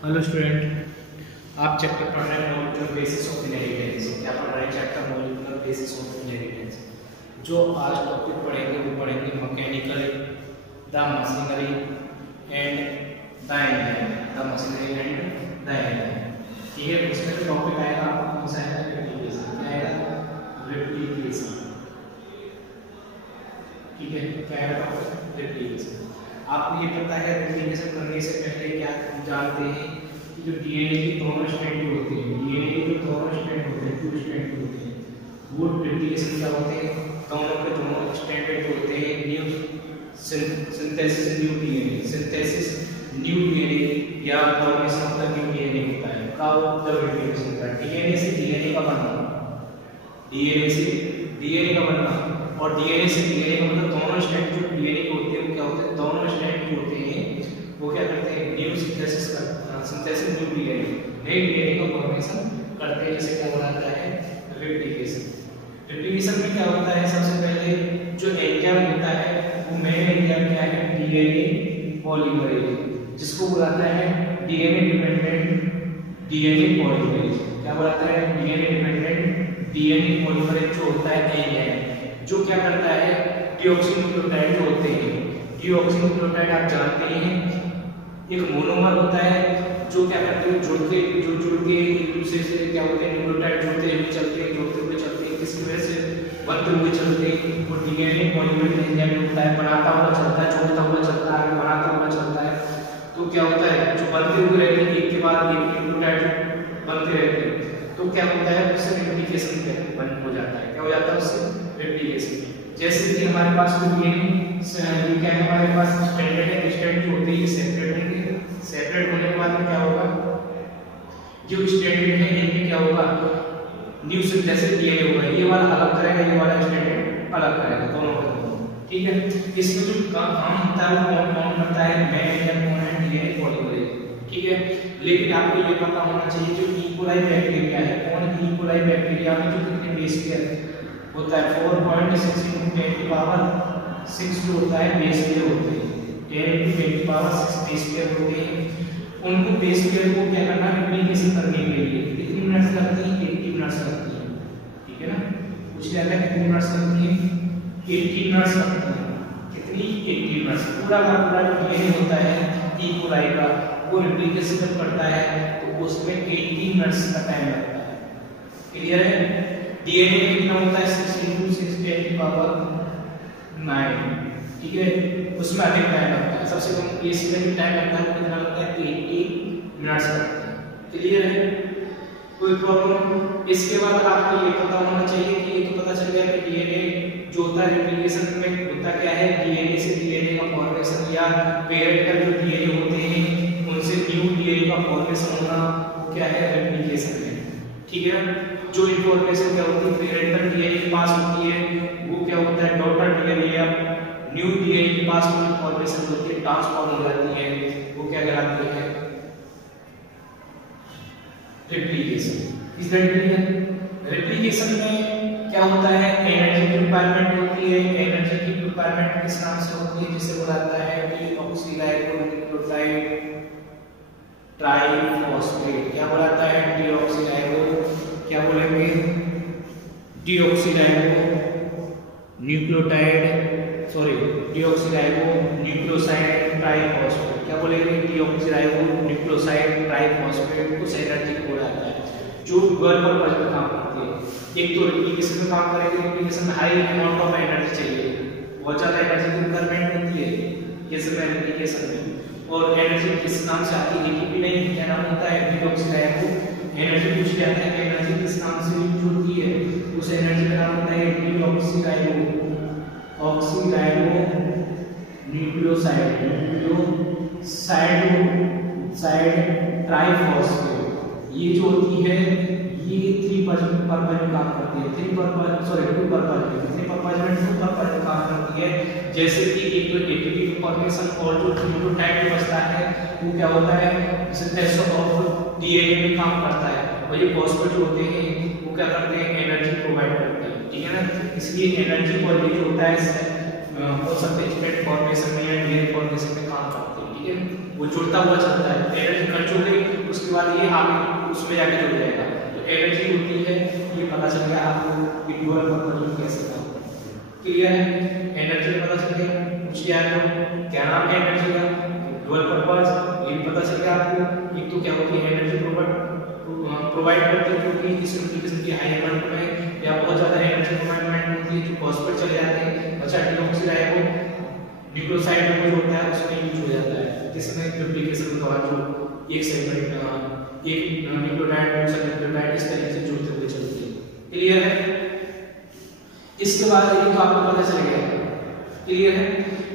Hello student, आप chapter पढ़ रहे हैं मॉलिक्यूलर बेसिस ऑफ इनहेरिटेंस। क्या पढ़ रहे हैं? Chapter molecular basis of inheritance. जो आज टॉपिक पढ़ेंगे वो पढ़ेंगे mechanical, the machinery and the enzyme. The machinery and the enzyme, ठीक है। उसमें जो टॉपिक आएगा आपको कौन सा आएगा? रेप्लिकेशन। क्या आएगा? रेप्लिकेशन, ठीक है। क्या आएगा टॉपिक? रेप्लिकेशन। आपको ये पता है रेप्लिकेशन करने से पहले क्या जानते हैं कि जो डीएनए की दोनों स्ट्रैंड होते हैं, डीएनए के जो दोनों स्ट्रैंड होते हैं, टू स्ट्रैंड होते हैं, वो रेप्लिकेशन क्या होते हैं? दोनों के दोनों स्ट्रैंड होते हैं new synthesis new DNA, synthesis new DNA या formation of the new DNA होता है। कब? जब रेप्लिकेशन होता है। डीएनए से डीएनए का बनना, डीएनए से डीएनए का बनना और डीएनए से डीएनए का मतलब दोनों स्ट्रैंड जो डीएनए के होते हैं वो क्या होते हैं? दोनों स्ट्रैंड होते हैं वो क्या करते हैं? न्यू सिंथेसिस न्यू डीएनए, नए डीएनए का फॉर्मेशन करते हैं, जिसे क्या बनाता है? रेप्लिकेशन। रेप्लिकेशन में क्या होता है? सबसे पहले जो एंजाइम होता है वो मेन एंजाइम क्या है? डीएनए पॉलीमरेज, जिसको बुलाता है डीएनए डिपेंडेंट डीएनए पॉलीमरेज। क्या बुलाता है? डीएनए डिपेंडेंट डीएनए पॉलीमरेज जो होता है एंजाइम, जो क्या करता है? डीऑक्सीन्यूक्लियोटाइड जो होते हैं, डीऑक्सीन्यूक्लियोटाइड आप जानते हैं एक मोनोमर होता है जो क्या करते हैं? जुड़ के एक दूसरे से क्या होते हैं? न्यूक्लियोटाइड जुड़ते हुए चलते हैं, किसकी वजह से? बनते हुए चलते हैं। वो डीएनए पॉलीमरेज एंजाइम होता है, बनाता हुआ चलता है, जोड़ता हुआ चलता है, बनाता हुआ चलता है। तो क्या होता है? जो बनते हुए रहते हैं, एक के बाद एक न्यूक्लियोटाइड बनते रहते हैं, तो क्या होता है? उससे रेप्लिकेशन हो जाता है। क्या हो जाता है? उससे रेप्लिकेशन। जैसे कि हमारे पास डीएनए क्या है? हमारे पास स्ट्रैंडेड है, स्ट्रैंड होते हैं सेपरेट होंगे, सेपरेट होने के बाद में क्या होगा? जो स्ट्रैंडेड है इनमें क्या होगा? न्यू सिंथेसिस डीएनए होगा। ये वाला अलग करेगा, ये वाला स्ट्रैंडेड अलग करेगा, दोनों का दोनों, ठीक है। इसमें जो काम होता है वो कौन करता है? मेन एंजाइम कौन है? डीएनए पॉलीमरेज, ठीक है। लेकिन आपको ये पता होना चाहिए जो इकोलाई बैक्टीरिया है, कौन? इकोलाई बैक्टीरिया में जो कितने बेस पेयर होता है? 4.6 × 10⁻6 जो होता है बेस पेयर होते हैं, 10 × 10⁻6 बेस पेयर होते हैं। उनको बेस पेयर को क्या करना? रेप्लिकेशन करने के लिए कितनी मिनट्स लगती है? 80 मिनट्स लगती है, ठीक है ना। पूछ लिया था कितनी मिनट्स लगती है? 80 मिनट्स लगती है। कितनी? 80 मिनट्स। पूरा का पूरा जो डीएनए होता है इकोलाई का वो रेप्लिकेशन जब करता है तो उसमें 80 मिनट्स का टाइम लगता है। क्लियर है? डीएनए में कितना होता है? 6 × 10⁹ 9, ठीक है। उसमें अधिक टाइम लगता है। सबसे कम बेस पेयर में टाइम लगता है, कितना लगता है? 80 मिनट्स लगता है। क्लियर है? कोई प्रॉब्लम? इसके बाद आपको ये पता होना चाहिए कि ये तो पता चल गया कि डीएनए जो होता है रेप्लिकेशन में होता क्या है? डीएनए से डीएनए का फॉर्मेशन या पेयर्ड का जो डीएनए होते हैं उनसे न्यू डीएनए का फॉर्मेशन होना, वो क्या है? रेप्लिकेशन है, ठीक है। जो इंफॉर्मेशन क्या होती है? पेरेंटल डीएनए के पास होती है, वो क्या होता है? डॉटर डीएनए या न्यू डीएनए के पास जो इंफॉर्मेशन होती है ट्रांसफॉर्म हो जाती है, वो क्या कहलाती है? Replication. Is that clear? Replication में क्या होता है? एनर्जी की रिक्वायरमेंट होती है। एनर्जी की रिक्वायरमेंट किस नाम से होती है? जिसे बुलाता है डीऑक्सीराइबोन्यूक्लियोटाइड ट्राइफॉस्फेट। क्या बुलाता है? डीऑक्सीराइबो, क्या बोलेंगे? डीऑक्सीराइबोन्यूक्लियोसाइड ट्राइफॉस्फेट। क्या बोलेंगे? डीऑक्सीराइबोन्यूक्लियोसाइड ट्राइफॉस्फेट। उस एनर्जी को बुलाता है जो डुअल पर्पस में काम करती है। एक तो रेप्लिकेशन में काम करेगी, रेप्लिकेशन में हाई अमाउंट ऑफ एनर्जी चाहिए, बहुत ज्यादा एनर्जी की रिक्वायरमेंट होती है ये सब रेप्लिकेशन में। और एनर्जी किस नाम से आती है? एटीपी नहीं, क्या नाम होता है? डीऑक्सीराइबो। एनर्जी पूछ जाता है कि एनर्जी किस नाम से यूज होती है? उस एनर्जी का नाम होता है डीऑक्सीराइबो ट्राइफॉस्फेट। ये जो होती है ये 3 पर्पज में काम करती है। 2 पर्पज में काम करती है। जैसे कि एक तो एटीपी फॉर्मेशन और जो न्यूक्लियोटाइड बचता है वो क्या होता है? सिंथेसिस ऑफ डीएनए में काम करता है। और ये फॉस्फेट जो होते हैं वो क्या करते हैं? एनर्जी प्रोवाइड करते हैं, ठीक है ना। इसलिए एनर्जी और जो होता है हो सकते हैं स्टेट फॉर्मेशन में या डीएनए फॉर्मेशन में काम करते हैं, ठीक है। वो जुड़ता हुआ चलता है, एनर्जी खर्च हो गई उसके बाद ये आगे उसमें जाके जुड़ जाएगा। तो एनर्जी होती है, ये पता चल गया आपको कि ड्यूअल पर्पस कैसे काम करता है। क्लियर है? एनर्जी पता चल गया, कुछ याद हो क्या नाम है एनर्जी का, ड्यूअल पर्पस, ये पता चल गया आपको। एक तो क्या होती है एनर्जी प्रोवाइड करती है क्योंकि इस एप्लीकेशन की हाई अमाउंट में या बहुत ज्यादा एनर्जी रिक्वायरमेंट होती है जो कॉस्ट पर चले जाते हैं। अच्छा डीऑक्सीराइबो न्यूक्लियोसाइड में जो होता है उसमें यूज हो जाता है, जिसमें डुप्लीकेशन के दौरान जो एक सेगमेंट एक न्यूक्लियोटाइड दूसरा न्यूक्लियोटाइड इस तरीके से जुड़ते हुए चलते हैं। क्लियर है? इसके बाद ये तो आपको पता चल गया। क्लियर है?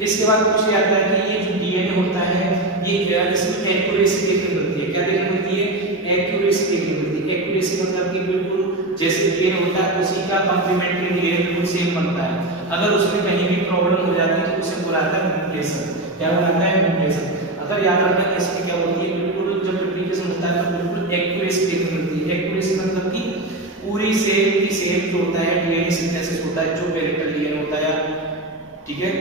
इसके बाद कुछ आता है कि ये जो डीएनए होता है ये इसमें एक्यूरेसी देखने मिलती है। क्या देखने मिलती है? एक्यूरेसी देखने मिलती है। एक्यूरेसी मतलब कि बिल्कुल जैसे डीएनए होता है उसी का कॉम्प्लीमेंट्री डीएनए बिल्कुल सेम बनता है। अगर उसमें कहीं भी प्रॉब्लम हो जाती है तो उसे बुलाता है म्यूटेशन। क्या बुलाता है? म्यूटेशन। अगर याद रखना है इसमें क्या होती है, बिल्कुल जब डुप्लीकेशन होता है तो बिल्कुल एक्यूरेसी देखने मिलती है। एक्यूरेसी मतलब कि पूरी सेम की सेम जो होता है डीएनए सिंथेसिस होता है, जो पेरेंटल डीएनए होता है, ठीक है,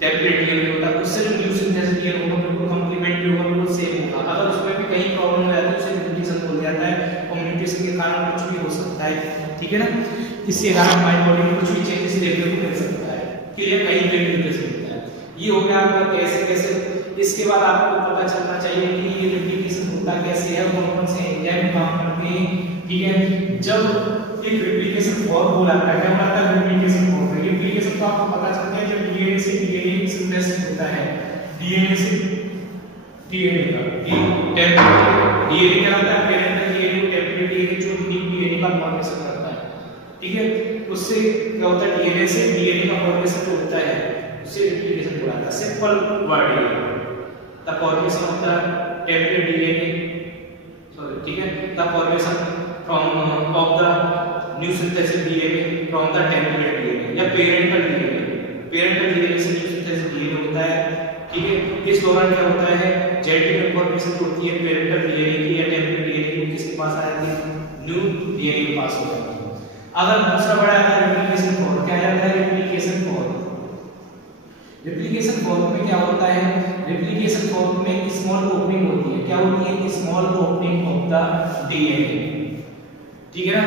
टेम्पलेट डीएनए होता है, उससे जो न्यू सिंथेसिस डीएनए होगा बिल्कुल कॉम्प्लीमेंट्री होगा, बिल्कुल सेम होगा। अगर उसमें भी कहीं प्रॉब्लम हो जाती है उसे म्यूटेशन बोल जाता है और म्यूटेशन के कारण कुछ भी हो सकता है। ठीक है ना? इससे कारण हमारी बॉडी में कुछ भी चेंजेस देखने को मिल सकता है। क्लियर? कहीं पे भी मिल सकता है। ये हो गया आपका कैसे कैसे। इसके बाद आपको पता चलना चाहिए कि ये रेप्लिकेशन होता कैसे है, कौन-कौन से एंजाइम काम करते हैं। ठीक है? जब एक रेप्लिकेशन फॉर्म बोला जाता है, क्या बोला जाता है? Replication form. रेप्लिकेशन तो आपको पता चलता है जब डीएनए से डीएनए सिंथेसिस होता है, डीएनए से डीएनए का टेम्पलेट डीएनए क्या होता है? पेरेंटल डीएनए टेम्पलेट डीएनए जो डीएनए का फॉर्मेशन करता है। ठीक है? उससे क्या होता है? डीएनए से डीएनए का फॉर्मेशन जो होता है उसे रेप्लिकेशन बोला जाता है। सिंपल वर्ड है the formation of the template DNA, sorry, ठीक है, the formation from of the new synthesis DNA from the template DNA या पेरेंटल डीएनए। पेरेंटल डीएनए से न्यू सिंथेसिस डीएनए होता है। ठीक है? इस दौरान क्या होता है? जेनेटिक इंफॉर्मेशन होती है पेरेंटल डीएनए की या टेम्पलेट डीएनए की, किसके पास आ जाती है? न्यू डीएनए के पास हो जाती है। अगर दूसरा बड़ा आता है रेप्लिकेशन फॉर्म। क्या आता है? Replication form. रेप्लिकेशन फॉर्म में क्या होता है? रेप्लिकेशन फॉर्म में स्मॉल ओपनिंग होती है। क्या होती है? Small opening of the DNA. ठीक है ना?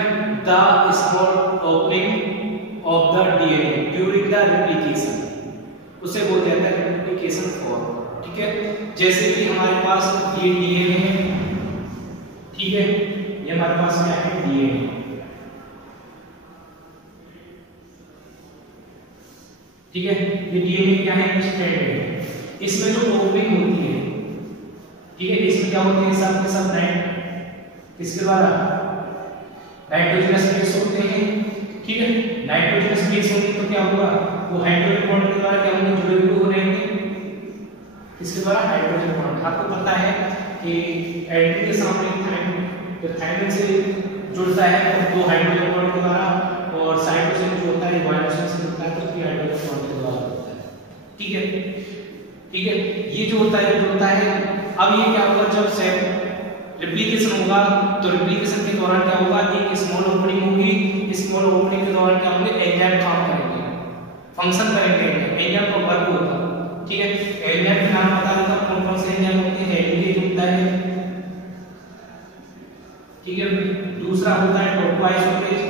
The small opening of the DNA during the replication, उसे बोलते हैं रेप्लिकेशन फॉर्म। ठीक है? जैसे कि हमारे पास ये डीएनए है, ठीक है, ये हमारे पास क्या है? डीएनए। ठीक है? ये डीएनए क्या है? स्ट्रैंड है। इसमें जो ओपनिंग होती है, ठीक है, इसमें क्या होती है? सब के सब किसके द्वारा? नाइट्रोजनस बेस होते हैं। ठीक है? नाइट्रोजनस बेस होंगे तो क्या होगा? वो हाइड्रोजन बॉन्ड के द्वारा क्या होंगे? जुड़े हुए हो रहेंगे। इसके द्वारा हाइड्रोजन बॉन्ड। आपको पता है कि एल्डिहाइड के सामने थायमिन से जुड़ता है तो दो हाइड्रोजन बॉन्ड के द्वारा, और साइटोसिन जो होता है वायोसिन से जुड़ता है तो तीन हाइड्रोजन बॉन्ड के द्वारा होता है। ठीक है? ठीक है? ये जो होता है जुड़ता है। अब ये क्या होगा? जब सेल रेप्लिकेशन होगा तो रेप्लिकेशन के दौरान क्या होगा? एक स्मॉल ओपनिंग होगी। स्मॉल ओपनिंग के दौरान क्या होंगे? एंजाइम काम करेंगे, फंक्शन करेंगे। एंजाइम का वर्क होगा। ठीक है? एंजाइम के नाम बता देता हूं कौन-कौन से एंजाइम होते हैं। हेलिकेज होता है, ठीक है, दूसरा होता है टोपोआइसोमेरेज,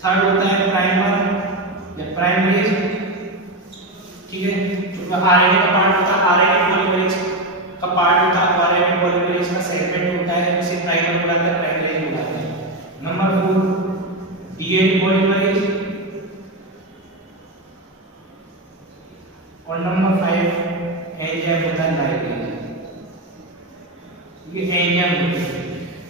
थर्ड होता है प्राइमर या प्राइमरेज। ठीक है? जो आरएनए का पार्ट होता है, आरएनए पॉलीमरेज का पार्ट होता है, आरएनए पॉलीमरेज का सेगमेंट होता है, उसे प्राइमर बुलाते हैं, प्राइमरेज बुलाते हैं। नंबर 4 डीएनए पॉलीमरेज, और नंबर 5 एंजाइम होता है लाइगेज। ये एंजाइम होते हैं।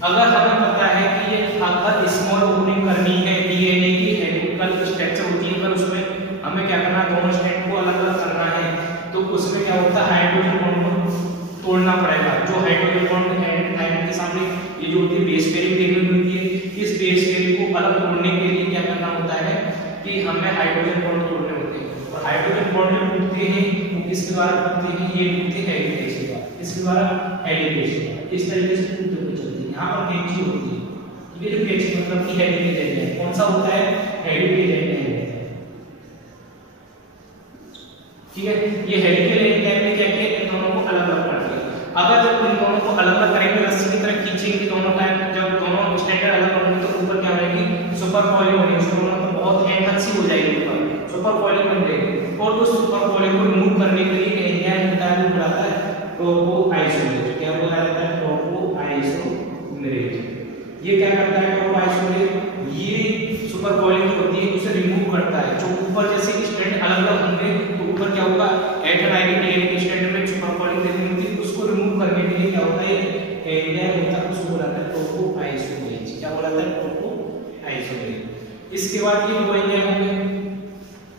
अगर हमें पता है कि ये अगर स्मॉल ओपनिंग करनी है डीएनए की हेलिकल स्ट्रक्चर होती है, अगर उसमें हमें क्या करना है? दोनों स्ट्रैंड को अलग अलग करना है तो उसमें क्या होता है? हाइड्रोजन बॉन्ड को तोड़ना पड़ेगा। जो हाइड्रोजन बॉन्ड है थायमिन के सामने ये जो होती है बेस पेयरिंग देखने को मिलती है, इस बेस पेयरिंग को अलग तोड़ने के लिए क्या करना होता है कि हमें हाइड्रोजन बॉन्ड तोड़ने होते हैं। और हाइड्रोजन बॉन्ड जब टूटते हैं तो किसके द्वारा टूटते हैं? ये टूटते हैं हेलिकेज के द्वारा। इसके द्वारा हेलिकेज इस तरीके से टूटते हुए चलती है। यहाँ पर कैंची होती है। ये जो कैंची मतलब कि हेलिकेज एंजाइम कौन सा होता है? हेलिकेज एंजाइम होता है। ठीक है। ये हेलिकल एंड कैप में क्या किया, इन दोनों को अलग अलग कर दिया। अगर जब इन दोनों को अलग अलग करेंगे, रस्सी की तरह खींचेंगे दोनों टाइम, जब दोनों स्टैंडर्ड अलग होंगे तो ऊपर क्या रहेगी, सुपर कॉइलिंग होगी, दोनों तो बहुत एंगल सी हो जाएगी, ऊपर सुपर कॉइलिंग बन जाएगी। और उस सुपर कॉइलिंग को रिमूव करने के लिए एरिया होता है, वो बुलाता है टोपो आइसोमेरेज। क्या बुलाया जाता है, टोपो आइसोमेरेज। ये क्या करता है टोपो आइसोमेरेज, ये सुपर कॉइलिंग जो होती है उसे रिमूव करता है। जो ऊपर जैसे स्टैंड अलग अलग होंगे तो ऊपर क्या होगा, एटनाइट स्टैंड में सुपर कॉइलिंग देनी होती है, उसको रिमूव करने के लिए क्या होता है, एरिया होता है, उसको बुलाता है टोपो आइसोमेरेज। क्या बुलाता है, टोपो आइसोमेरेज। इसके बाद ये दो एरिया होंगे।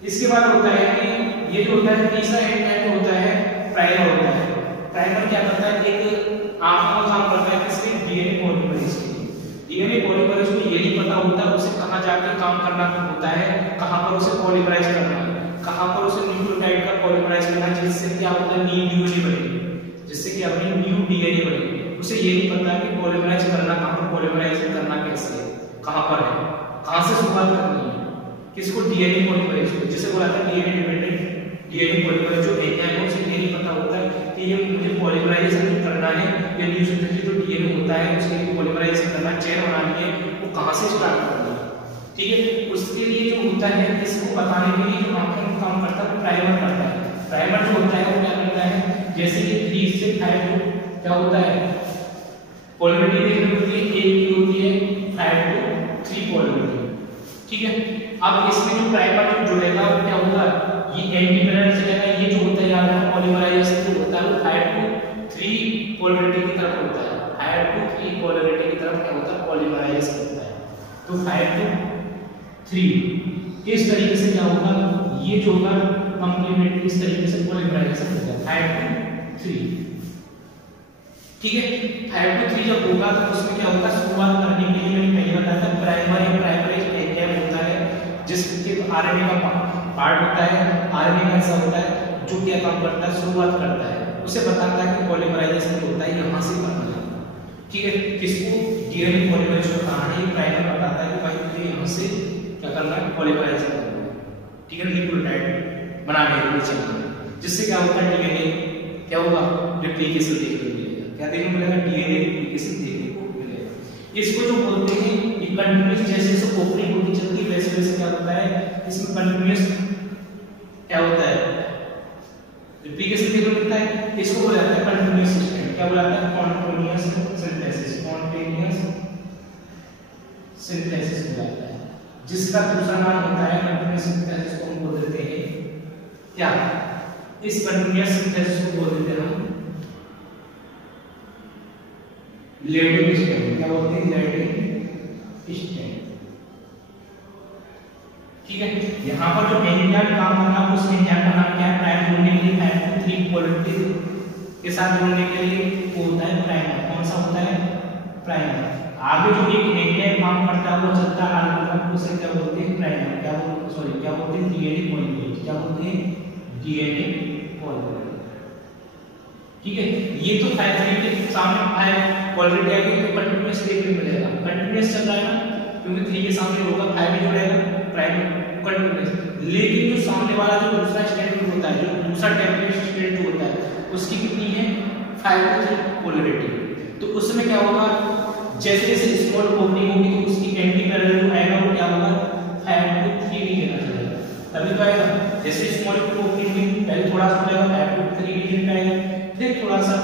इसके बाद होता है कि ये जो होता है तीसरा एरिया होता है प्राइमर होता है। प्राइमर क्या करता है, एक आंखों का काम करता है किसके, डीएनए पॉलीमरेज के लिए। डीएनए पॉलीमरेज को ये नहीं पता होता उसे कहां जाकर काम करना होता है, कहां पर उसे पॉलीमराइज करना है, कहां पर उसे न्यूक्लियोटाइड का पॉलीमराइज करना है, जिससे क्या होता है न्यू डीएनए बनेगी, जिससे कि अपनी न्यू डीएनए बनेगी। उसे ये नहीं पता कि पॉलीमराइज करना कहां पर, पॉलीमराइज करना कैसे है, कहां पर है, कहां से शुरुआत करनी है, किसको, डीएनए पॉलीमरेज को, जिसे बोला जाता है डीएनए डिपेंडेंट डीएनए पॉलीमरेज। जो एरिया है उसे ये नहीं पता होता है कि ये मुझे पॉलीमराइजेशन करना है या न्यू सिंथेसिस जो डीएनए होता है उसके लिए पॉलीमराइजेशन करना, चेन बनानी है, वो कहां से स्टार्ट करना है। ठीक है, उसके लिए जो होता है, इसको बताने के लिए जो आंखों में काम करता है वो प्राइमर करता है। प्राइमर जो होता है वो क्या करता है, जैसे कि 3 से 5 क्या होता है, पॉलिमरिटी देखने को मिलती है, एक की होती है 5 to 3 पॉलिमरिटी। ठीक है, अब इसमें जो प्राइमर जो जुड़ेगा वो क्या होगा, ये एंटीपेरल से जाएगा, ये जो होता है याद रखना पॉलीमराइजेशन जो होता है वो 5 to 3 पॉलिमरिटी की तरफ होता है। 5 to 3 पॉलिमरिटी की तरफ क्या होता है, पॉलीमराइजेशन होता है। तो 5 to 3 इस तरीके से क्या होगा, ये जो होगा कंप्लीमेंट्री इस तरीके से पॉलीमराइजेशन होगा 5 to 3। ठीक है, 5 to 3 जब होगा तो उसमें क्या होगा, शुरुआत करने के लिए मैंने पहले बताया था प्राइमर या प्राइमरेज एंजाइम होता है, जिसके आरएनए का पार्ट होता है। आरएनए का ऐसा होता है जो क्या काम करता है, शुरुआत करता है, उसे बताता है कि पॉलीमराइजेशन होता है यहां से करना है। ठीक है, किसको, डीएनए पॉलीमरेज को बताना है, ये प्राइमर बताता है कि भाई तुझे यहां से क्या करना है, पॉलीमराइजेशन करना है। ठीक है, न्यूक्लियोटाइड बनाने के लिए चलना है, जिससे क्या होता है, डीएनए क्या होगा, रिप्लिकेशन देखने को मिलेगा। क्या देखने को मिलेगा, डीएनए रिप्लिकेशन देखने को मिलेगा। इसको जो बोलते हैं ये कंटीन्यूअस, जैसे जैसे ओपनिंग होती चलती है वैसे वैसे क्या होता है, इसमें कंटीन्यूअस क्या होता है, रिप्लिकेशन देखने को मिलता है। इसको बोला जाता है कंटीन्यूअस सिस्टम। क्या बोला जाता है, कॉन्टिन्यूअस सिंथेसिस, कॉन्टिन्यूअस सिंथेसिस बोला जाता है, जिसका दूसरा नाम होता है कंटीन्यूअस सिंथेसिस को हम बोल देते हैं क्या, इस कंटीन्यूअस सिंथेसिस को बोल देते हैं हम लेडिंग स्टैंड। क्या बोलते हैं, लेडिंग स्टैंड। ठीक है, यहाँ पर जो एंजाइम काम कर रहा है उस एंजाइम का नाम क्या है, प्राइमर जोड़ने के लिए 5 to 3 पॉलिमरेज के साथ जोड़ने के लिए वो होता है प्राइमर। कौन सा होता है, प्राइमर। आगे जो एक एंजाइम काम करता है वो चलता है आगे, उसे क्या बोलते हैं, प्राइमर। क्या बोलते हैं, डीएनए पॉलीमरेज। क्या बोलते हैं, डीएनए पॉलीमरेज। ठीक है, ये तो 5 के सामने 5 पॉलिमरेज आ गई तो कंटीन्यूअस देखने को मिलेगा, कंटीन्यूअस चल रहा है ना, क्योंकि 3 के सामने होगा 5 भी जुड़ेगा, प्राइमर कंटीन्यूअस। लेकिन जो सामने वाला जो दूसरा स्टैंड होता है, जो दूसरा टेम्परेचर स्टैंड जो होता है उसकी कितनी है, 5 to 3 पोलैरिटी। तो उसमें क्या होगा, जैसे जैसे स्मॉल ओपनिंग होगी तो उसकी एंटी पैरेलल जो आएगा वो क्या होगा, 5 to 3 रीजन आ जाएगा, तभी तो आएगा। जैसे स्मॉल ओपनिंग हुई पहले थोड़ा सा खुलेगा 5 to 3 रीजन पे आएगा, फिर थोड़ा सा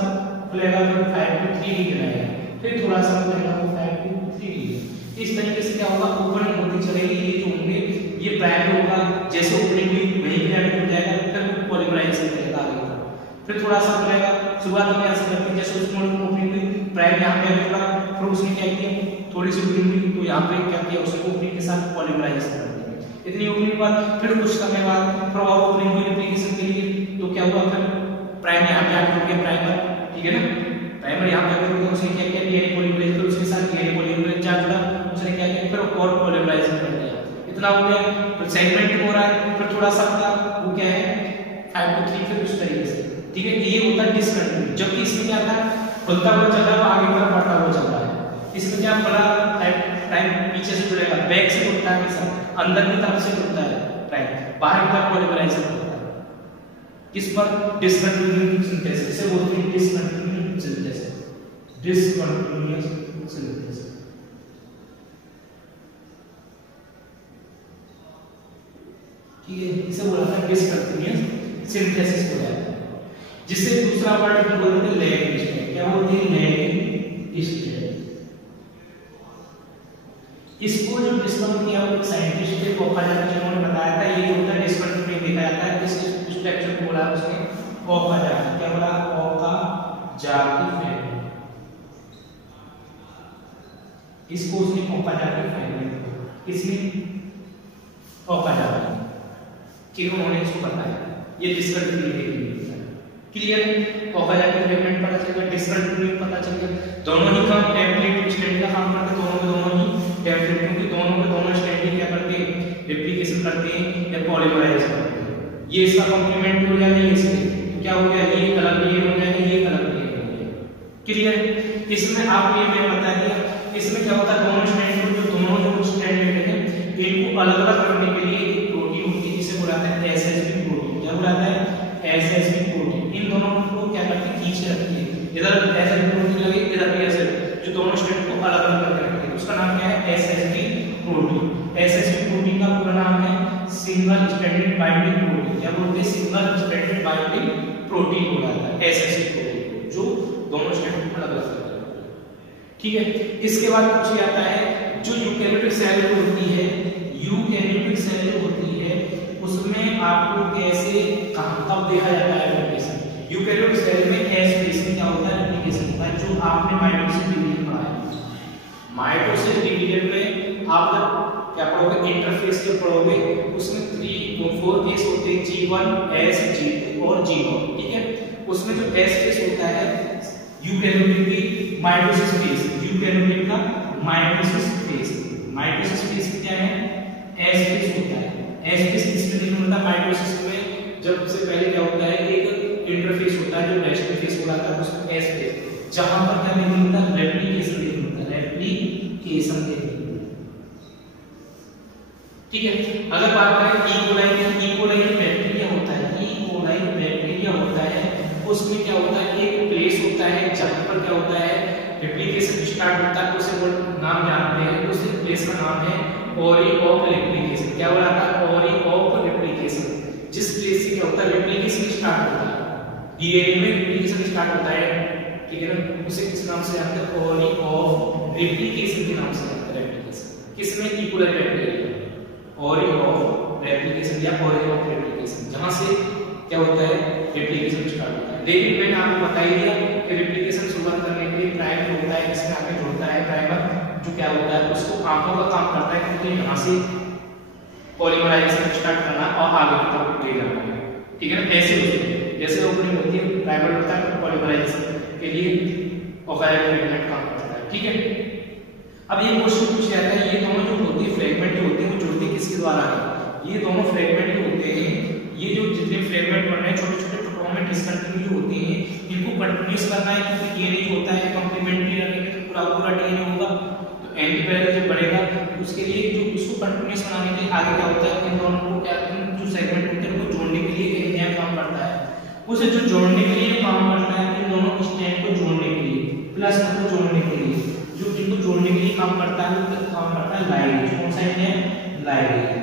खुलेगा तो 5 to 3 रीजन आएगा, फिर थोड़ा सा खुलेगा तो 5 to 3 रीजन। इस तरीके से क्या होगा, ओपनिंग होती चलेगी। ये जो होंगे ये प्राइमर होगा, जैसे ओपनिंग हुई वहीं प्राइमर हो जाएगा, फिर पॉलीमराइजेशन करेगा आगे, फिर थोड़ा सा खुलेगा। शुरुआत में ऐसे करके जैसे स्मॉल ओपनिंग हुई, प्राइमर यहाँ पे खुला, फिर उसने क्या किया, थोड़ी सी ओपनिंग हुई तो यहाँ पे क्या किया, उसने ओपनिंग के साथ पॉलीमराइजेशन कर दिया। इतनी ओपनिंग के बाद फिर कुछ समय बाद फिर और ओपनिंग हुई रिप्लिकेशन के लिए, तो क्या हुआ, फिर प्राइमर यहाँ पे आके जुड़ गया प्राइमर। ठीक है ना, प्राइमर यहाँ पे जुड़ गया, उसने क्या किया, डीएनए पॉलीमरेज, फिर उसके साथ डीएनए पॉलीमरेज जा जुड़ा, उसने क्या किया, फिर और पॉलीमराइजेशन कर दिया। इतना हो गया, फिर सेगमेंट हो रहा है, फिर थोड़ा सा होगा, वो क्या है 5 to 3, फिर उस तरीके से। ठीक है, ये होता है डिसकंटिन्यूअस। जबकि इसमें क्या था, खुलता हुआ चल रहा है, आगे तरफ बढ़ता हुआ चल रहा है। इसमें क्या बड़ा टाइम पीछे से जुड़ेगा, बैक से जुड़ता है, अंदर की तरफ से जुड़ता है, राइट, बाहर की तरफ पॉलीमराइजेशन होता है। किस पर? Discontinuous synthesis. इसे बोलते हैं डिसकंटिन्यूअस सिंथेसिस, डिसकंटिन्यूअस सिंथेसिस। ठीक है, इसे बोला था डिसकंटिन्यूअस सिंथेसिस बोला जाता है। जिससे दूसरा वर्ड हम बोलते हैं लैगिंग स्टेट। क्या बोलते हैं? Lagging state. इसको जो डिस्कवर किया वो साइंटिस्ट थे ओकाजाकी, जिन्होंने बताया था ये होता है डिसकंटिन्यूअस देखा जाता है। इस स्ट्रक्चर को बोला उसने ओकाजाकी। क्या बोला? Okazaki fragment. इसको उसने ओकाजाकी फ्रेगमेंट, इसमें ओकाजाकी कि उन्होंने इसको बताया ये डिसकंटिन्यूअस के लिए। क्लियर? ओकाजाकी फ्रेगमेंट पता चल गया, डिसकंटिन्यूअस पता चल गया। दोनों ही काम टेम्पलेट स्टैंड का काम करते, दोनों ही टेम्पलेट, क्योंकि दोनों के दोनों स्टैंड क्या करते हैं? रेप्लिकेशन करते हैं या पॉलीमराइज करते हैं। ये इसका कॉम्प्लीमेंट हो जाएगा, ये इसके क्या हो गया? ये अलग लेयर हो जाएगा, ये अलग लेयर हो जाएगा। क्लियर? इसमें आप ये मैंने बता दिया, इसमें क्या होता है? दोनों स्टैंड को दोनों जो स्टैंड हैं इनको अलग अलग करने के लिए एक प्रोटीन होती है जिसे बुलाते हैं एसएसबी प्रोटीन। क्या बुलाता है? SSB protein. इन दोनों को क्या करती है? खींच रखती है। इधर एसएसबी प्रोटीन लगे, इधर भी एसएसबी, जो दोनों स्टैंड को अलग अलग करके रखती है। उसका नाम क्या है? SSB protein. एसएसबी प्रोटीन का पूरा नाम है सिंगल स्ट्रैंडेड बाइंडिंग प्रोटीन। क्या बोलते हैं? सिंगल स्ट्रैंडेड बाइंडिंग प्रोटीन बोला जाता है एसएसबी प्रोटीन, जो दोनों स्ट्रैंड को अलग अलग करता है। ठीक है, इसके बाद पूछा जाता है जो यूकेरियोटिक सेल होती है, यूकेरियोटिक सेल होती है उसमें आपको कैसे कहां कब देखा जाता है रेप्लिकेशन? यूकेरियोटिक सेल में एस फेज में क्या होता है? रेप्लिकेशन होता है, जो आपने माइटोसिस डिवीजन पढ़ा है। माइटोसिस डिवीजन में आप क्या पढ़ोगे? इंटरफेस के पढ़ोगे, उसमें 4 फेस होते हैं, G1, S, G2 और G1। ठीक है, उसमें जो S फेस होता है यूकेरियोटिक की माइटोसिस फेज, यूकेरियोटिक का माइटोसिस फेज। माइटोसिस फेज क्या है? एस फेज होता है। एस फेज किसमें देखा होता है? माइटोसिस में जब से पहले क्या होता है? एक इंटरफेस होता है जो रेस्ट फेज हो जाता है, उसको एस फेज। जहां पर क्या देखा होता है? रेप्लिकेशन देखा होता है, रेप्लिकेशन देखा होता है। ठीक है, अगर बात करें ई कोलाई की, ई कोलाई बैक्टीरिया होता है, ई कोलाई बैक्टीरिया होता है, उसमें क्या होता है? एक प्लेस होता है जहां पर क्या होता है? रेप्लिकेशन स्टार्ट होता है। उसे नाम जानते हैं, उस प्लेस का नाम है ओरी ऑफ रेप्लिकेशन। क्या बोला था? ओरी ऑफ रेप्लिकेशन। जिस प्लेस से क्या होता है? रेप्लिकेशन स्टार्ट होता है, डीएनए में रेप्लिकेशन स्टार्ट होता है। ठीक है ना, उसे किस नाम से जानते हैं? ओरी ऑफ रेप्लिकेशन के नाम से जानते हैं। रेप्लिकेशन किसमें? ई कोलाई बैक्टीरिया, ओरी ऑफ रेप्लिकेशन या ओरी ऑफ रेप्लिकेशन, जहां से क्या होता है? रेप्लिकेशन स्टार्ट होता है। लेकिन मैंने आपको बता ही दिया कि रेप्लिकेशन शुरुआत करने के लिए प्राइमर होता है, इसमें आगे जुड़ता है प्राइमर, जो क्या होता है? उसको आंखों का काम करता है, क्योंकि यहाँ से पॉलीमराइजेशन स्टार्ट करना और आगे की तरफ ले जाना है। ठीक है ना, ऐसे होते हैं, जैसे ओपनिंग होती है प्राइमर होता है, तो पॉलीमराइजेशन के लिए ओकाजाकी फ्रेगमेंट काम करता है। ठीक है, अब ये क्वेश्चन पूछा जाता है, ये दोनों जो होती है फ्रेगमेंट जो होते हैं वो जुड़ते किसके द्वारा है? ये दोनों फ्रेगमेंट जो होते हैं, ये जो जितने फ्रेगमेंट बन रहे हैं छोटे छोटे टुकड़ों में डिसकंटिन्यू होते हैं, इनको कंटीन्यूअस करना है, क्योंकि डीएनए जो होता है कंप्लीमेंट्री रखेंगे तो पूरा पूरा डीएनए होगा, तो एंटीपैरल जब बढ़ेगा उसके लिए जो उसको कंटीन्यूअस बनाने के लिए आगे क्या होता है? इन दोनों को क्या, जो सेगमेंट होते हैं उनको जोड़ने के लिए एक नया काम करता है। उसे जो जोड़ने के लिए काम करता है, इन दोनों स्ट्रैंड को जोड़ने के लिए, प्लस को जोड़ने के लिए, जो जिनको जोड़ने के लिए काम करता है वो काम करता है लाइगेज। कौन सा है? लाइगेज।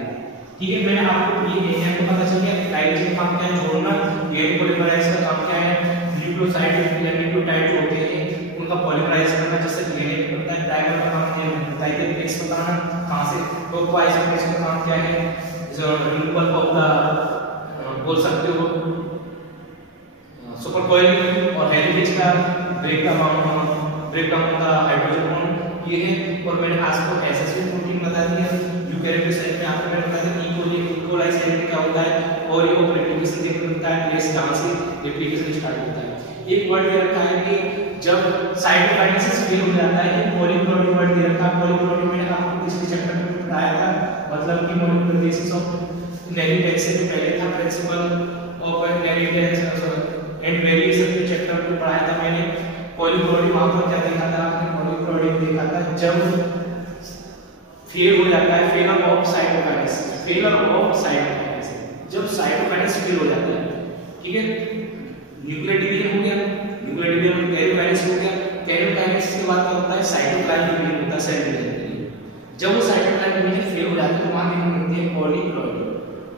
ठीक है, मैंने आपको ये एरिया को पता चल गया लाइगेज का काम क्या है? जोड़ना। डीएनए पॉलीमराइज का काम क्या है? न्यूक्लियोसाइड या न्यूक्लियोटाइड जो होते हैं उनका पॉलीमराइज करना, जैसे डीएनए करता है। प्राइमर का काम क्या है? न्यूक्लियोटाइड बेस बताना, कहां से क्लॉकवाइज बेस का काम क्या है? रिमूवल ऑफ द, बोल सकते हो सुपर कॉइल, और हेलिकेज का ब्रेकडाउन द हाइड्रोजन बॉन्ड ये है। और मैंने आपको एसएसबी प्रोटीन बता दिया। यूकेरियोटिक सेल में आपको मैंने बता दिया ई कोलाई सेल में क्या होता है? ओरी ऑफ रेप्लिकेशन देखने मिलता है, प्लेस जहां से रेप्लिकेशन स्टार्ट होता है। एक वर्ड ये रखा है कि जब साइटोकाइनेसिस फेल हो जाता है, पॉलीप्रोटीन वर्ड दे रखा है। पॉलीप्रोटीन मैंने आपको पिछले चैप्टर में पढ़ाया था, मतलब कि मॉलिक्यूलर बेसिस ऑफ नैरिटेक्स से पहले था प्रिंसिपल ऑफ नैरिटेक्स एंड वेरिएशन के चैप्टर में पढ़ाया था मैंने। पॉलीप्रोटीन वहां पर क्या देखा था? आपने पॉलीप्रोटीन देखा था जब फेल हो जाता है, failure of cytokinesis, failure of cytokinesis, जब साइटोकाइनेसिस फेल हो जाता है ठीक है, न्यूक्लियर डिवीजन हो गया, न्यूक्लियर डिवीजन में कैरियोकाइनेसिस हो गया, कैरियोकाइनेसिस के बाद क्या होता है साइटोप्लाज्म डिवीजन होता है सेल डिवीजन के लिए। जब वो साइटोप्लाज्म डिवीजन फेल हो जाता है तो वहां देखने मिलती है पॉलीप्लॉइडी।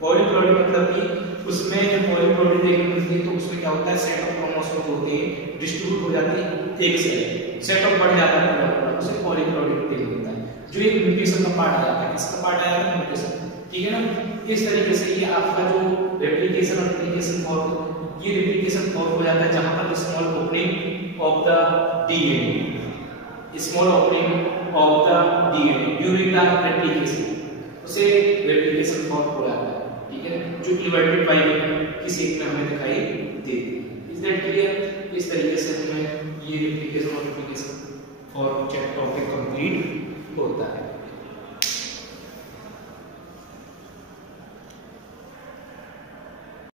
पॉलीप्लॉइडी मतलब कि उसमें जो पॉलीप्लॉइडी देखने मिलती है तो उसमें क्या होता है सेट ऑफ क्रोमोसोम होते हैं डिस्ट्रीब्यूट हो जाते हैं एक सेट ऑफ बढ़ जाता है पूरा, उसे पॉलीप्लॉइडी देखने मिलता है, जो एक म्यूटेशन का पार्ट आ जाता है। किसका पार्ट आ जाता है? म्यूटेशन, ठीक है ना। इस तरीके से ये आपका जो रेप्लिकेशन और रिप्लिकेशन फॉर्म, ये रिप्लिकेशन फॉर्म हो जाता है जहां पर small opening of the DNA, small opening of the DNA during the replication, उसे रेप्लिकेशन फॉर्म हो जाता है, ठीक है, जो इन्वर्टेड बाइलेटर की शेप में हमें दिखाई देती है। Is that clear? इस तरीके से हमें ये रेप्लिकेशन और रिप्लिकेशन फॉर्म टॉपिक कंप्लीट होता है।